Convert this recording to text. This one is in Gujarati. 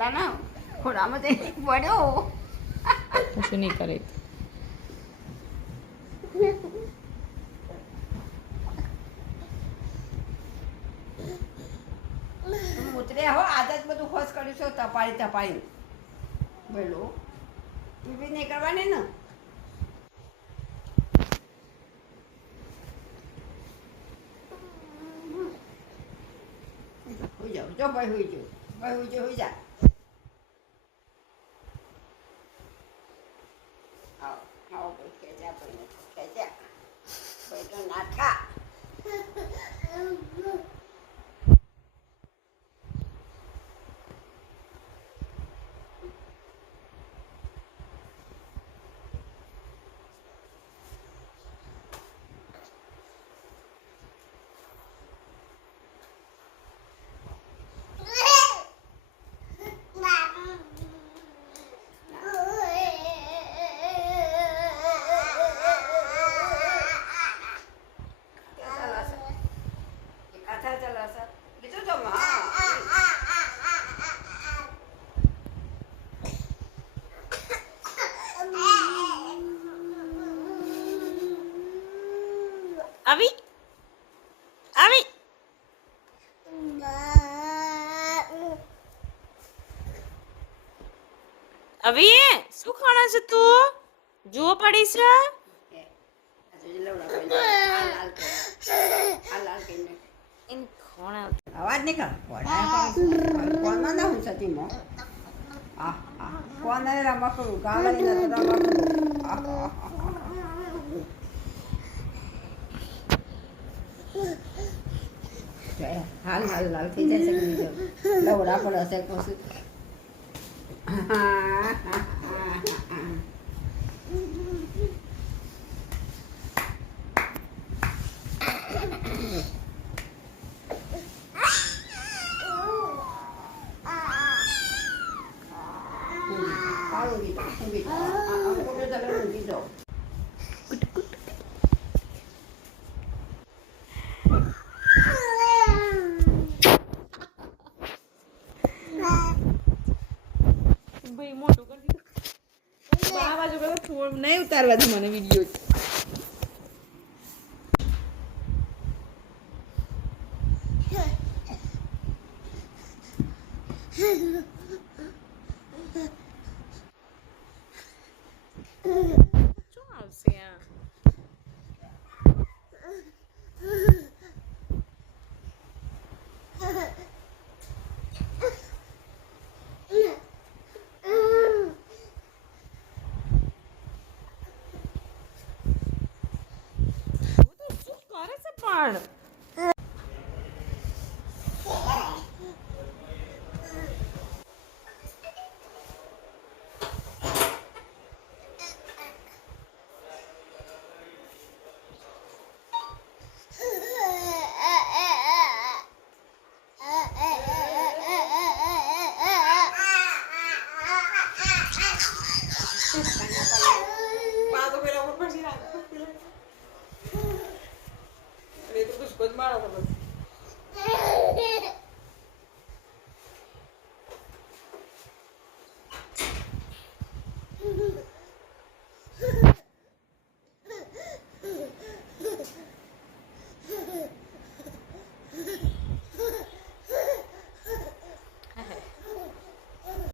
પેલા ના ખોડામાં જઈને પડ્યો કશું નહીં કરે ઉતરે હો આદત બધું ખોશ કર્યું છે તપાડી બોલો ટીવી નહીં કરવાની ને હોઈ જાઓ જો ભાઈ હોઈ જાઓ હોઈ જા આવો ભાઈ ખેંચ્યા ભાઈ તો નાખા આવી આવી આવી શું ખાણા છે તું જુઓ પડી છે એને ખાણા અવાજ નહીં કર કોણ ના હું સતી મો કોણ રમા કરું ગામડી રમા કરું હાલ થઈ જશે લવડા પડશે પછી ભાઈ મોટું કરી દીધું આ બાજુ કરો થોડું નહીં ઉતારવા દે મને વિડીયો શું આવશે આ કરે છે પણ પાછો પેલા ઉપર પછી રાખ એ તો કુછ મારો તો બસ